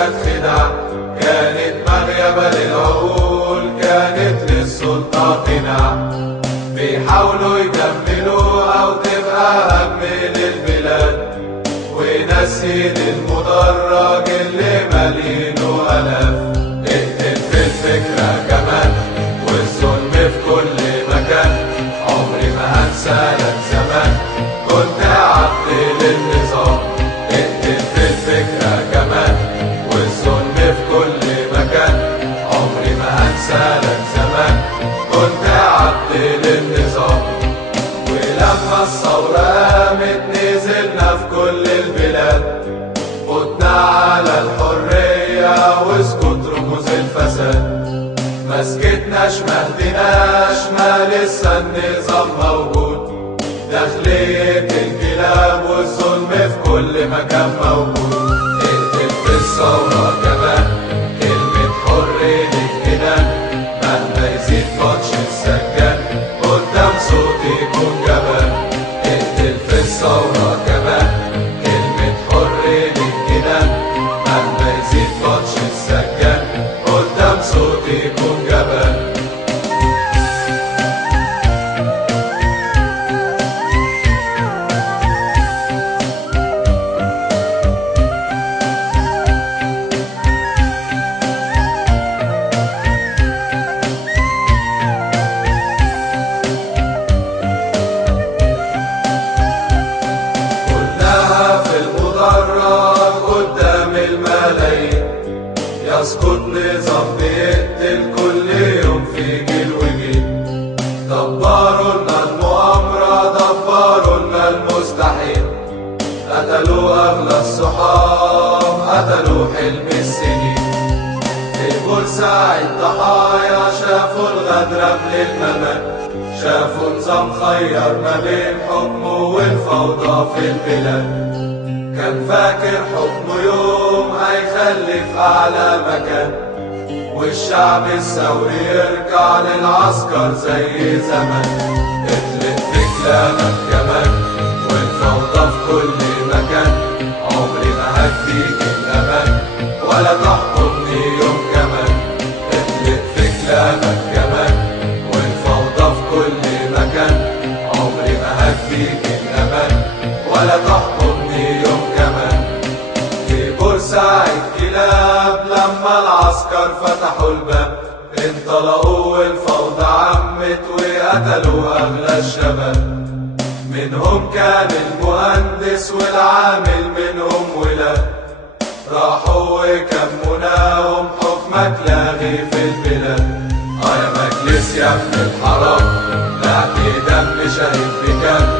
كانت خدع، كانت مغيبة للعقول، كانت للسلطة قناع. بيحاولوا يكملوها وتبقى هم للبلاد، ونسيد المدرج اللي مالينه آلاف. اقتل في الفكرة كمان والظلم في كل مكان، عمري ما هنسى لك زمان كنت عبد للنظام. اقتل في الفكرة كمان والظلم في كل مكان، عمري ما هنسى لك زمان كنت عبد للنظام. ولما الثورة قامت نزلنا في كل البلاد، فوتنا على الحرية واسكت رموز الفساد. ما سكتناش ما هديناش، ما لسه النظام موجود، داخلية الكلاب والظلم في كل مكان موجود. اقتل في الثورة كمان كلمة حر للجنان، مهما يزيد بطش السجان قدام صوتي يكون جبان. اقتل في الثورة كمان كلمة حر للجنان، مهما يزيد بطش السجان قدام صوتي يكون جبان. قدام الملايين يسقط نظام بيقتل كل يوم في جيل وجيل. دبروا لنا المؤامرة، دبروا لنا المستحيل، قتلوا أغلى الصحاب، قتلوا حلم السنين. في بورسعيد ضحايا شافوا الغدر قبل الممات، شافوا نظام خير ما بين حكمه والفوضى في البلاد. كان فاكر حكمه يوم هيخلي في أعلى مكان، والشعب الثوري يرجع للعسكر زي زمان. اطلق في كلامك كمان والفوضى في كل مكان، عمري ما هديك الأمان ولا تحكمني يوم كمان. اطلق في كلامك كمان والفوضى في كل مكان، عمري ما هديك الأمان ولا تحكمني يوم كمان. في بورسعيد كلاب لما العسكر فتحوا الباب، انطلقوا والفوضى عمت وقتلوا أغلى الشباب. منهم كان المهندس والعامل منهم ولاد، راحوا وكموناهم حكمك لاغي في البلاد. يا مجلس يا ابن الحرام، بعد دم شهيد بكام